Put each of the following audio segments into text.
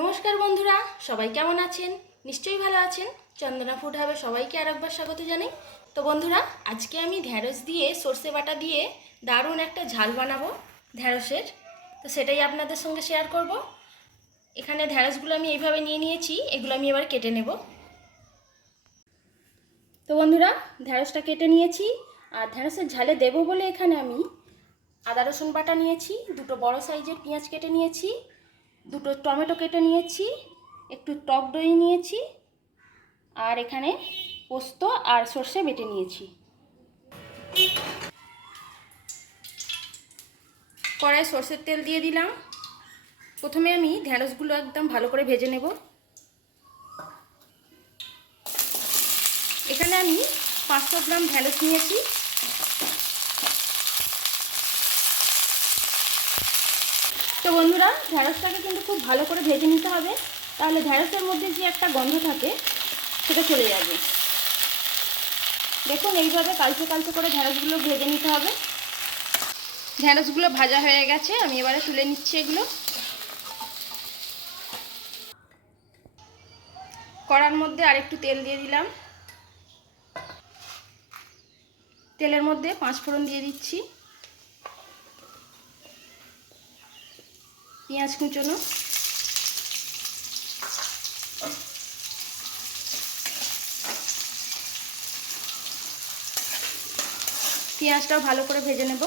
নমস্কার বন্ধুরা, সবাই কেমন আছেন? নিশ্চয়ই ভালো আছেন। চন্দনা ফুড হাবে সবাইকে আরেকবার স্বাগত জানাই। তো বন্ধুরা, আজকে আমি ঢ্যাঁড়স দিয়ে সর্ষে বাটা দিয়ে দারুণ একটা ঝাল বানাবো ঢ্যাঁড়সের। তো সেটাই আপনাদের সঙ্গে শেয়ার করব। এখানে ঢ্যাঁড়সগুলো আমি এইভাবে নিয়ে নিয়েছি, এগুলো আমি এবার কেটে নেব। তো বন্ধুরা, ঢ্যাঁড়সটা কেটে নিয়েছি। আর ঢ্যাঁড়সের ঝালে দেবো বলে এখানে আমি আদা রসুন বাটা নিয়েছি, দুটো বড় সাইজের পেঁয়াজ কেটে নিয়েছি, দুটো টমেটো কেটে নিয়েছি, একটু টক দই নিয়েছি, আর এখানে পোস্ত আর সর্ষে বেটে নিয়েছি। কড়াই সর্ষের তেল দিয়ে দিলাম। প্রথমে আমি ঢ্যাঁড়সগুলো একদম ভালো করে ভেজে নেব। এখানে আমি 500 গ্রাম ঢ্যাঁড়স নিয়েছি। তো বন্ধুরা, ঢ্যাঁড়সটাকে কিন্তু খুব ভালো করে ভেজে নিতে হবে, তাহলে ঢ্যাঁড়সের মধ্যে যে একটা গন্ধ থাকে সেটা চলে যাবে। দেখুন, এইভাবে কালচে কালচে করে ঢ্যাঁড়সগুলো ভেজে নিতে হবে। ঢ্যাঁড়সগুলো ভাজা হয়ে গেছে, আমি এবারে তুলে নিচ্ছি এগুলো। কড়ার মধ্যে আরেকটু তেল দিয়ে দিলাম। তেলের মধ্যে 5 ফোড়ন দিয়ে দিচ্ছি, পেঁয়াজ কুচনো, পেঁয়াজটাও ভালো করে ভেজে নেব।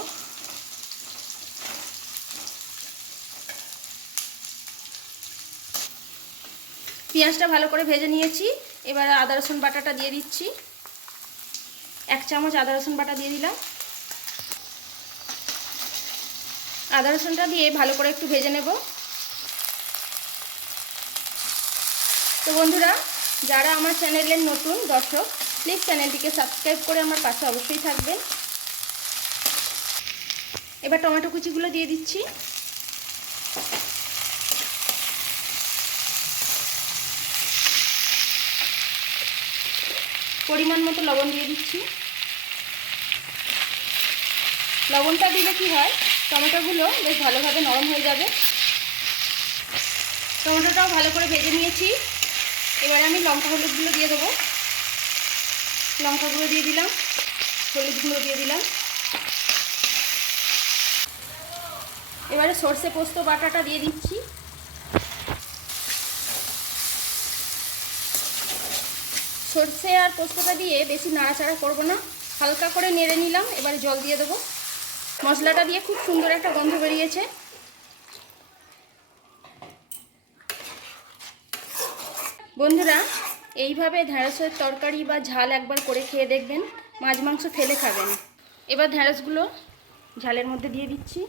পেঁয়াজটা ভালো করে ভেজে নিয়েছি। এবার আদা রসুন বাটাটা দিয়ে দিচ্ছি। 1 চামচ আদা রসুন বাটা দিয়ে দিলাম। আদা রসুনটা দিয়ে ভালো করে একটু ভেজে নেব। তো বন্ধুরা, যারা আমার চ্যানেলের নতুন দর্শক, প্লিজ চ্যানেলটিকে সাবস্ক্রাইব করে আমার পাশে অবশ্যই থাকবেন। এবার টমেটো কুচিগুলো দিয়ে দিচ্ছি। পরিমাণ মতো লবণ দিয়ে দিচ্ছি। লবণটা দিলে কি হয়, টমেটোগুলো বেশ ভালোভাবে নরম হয়ে যাবে। টমেটোটাও ভালো করে ভেজে নিয়েছি। এবারে আমি লঙ্কা হলুদগুলো দিয়ে দেবো। লঙ্কা গুঁড়ো দিয়ে দিলাম, হলুদ গুঁড়ো দিয়ে দিলাম। এবারে সর্ষে পোস্ত বাটাটা দিয়ে দিচ্ছি। সর্ষে আর পোস্তটা দিয়ে বেশি নাড়াচাড়া করব না, হালকা করে নেড়ে নিলাম। এবারে জল দিয়ে দেবো। মশলাটা দিয়ে খুব সুন্দর একটা গন্ধ বেরিয়েছে। বন্ধুরা, এইভাবে ঢ্যাঁড়সের তরকারি বা ঝাল একবার করে খেয়ে দেখবেন, মাছ মাংস ফেলে খাবেন। এবার ঢ্যাঁড়সগুলো ঝালের মধ্যে দিয়ে দিচ্ছি।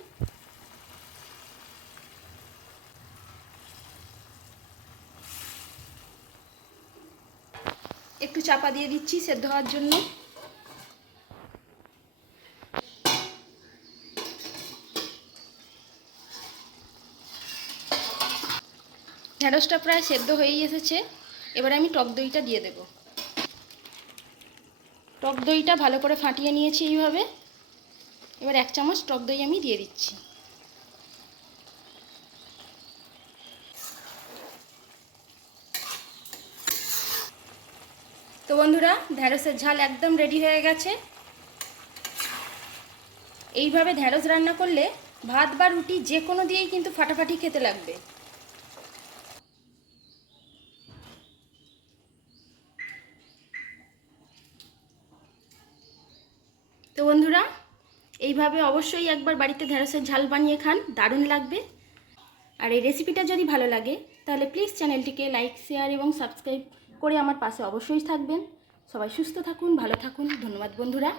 একটু চাপা দিয়ে দিচ্ছি সেদ্ধ হওয়ার জন্য। ঢ্যাঁড়সটা প্রায় সেদ্ধ হয়েই এসেছে। এবারে আমি টক দইটা দিয়ে দেব। টক দইটা ভালো করে ফাটিয়ে নিয়েছি এইভাবে। এবার 1 চামচ টক দই আমি দিয়ে দিচ্ছি। তো বন্ধুরা, ঢ্যাঁড়সের ঝাল একদম রেডি হয়ে গেছে। এইভাবে ঢ্যাঁড়স রান্না করলে ভাত বা রুটি যে কোনো দিয়েই কিন্তু ফাটাফাটি খেতে লাগবে। তো বন্ধুরা, এইভাবে অবশ্যই একবার বাড়িতে ঢ্যাঁড়সের ঝাল বানিয়ে খান, দারুণ লাগবে। আর এই রেসিপিটা যদি ভালো লাগে তাহলে প্লিজ চ্যানেলটিকে লাইক, শেয়ার এবং সাবস্ক্রাইব করে আমার পাশে অবশ্যই থাকবেন। সবাই সুস্থ থাকুন, ভালো থাকুন। ধন্যবাদ বন্ধুরা।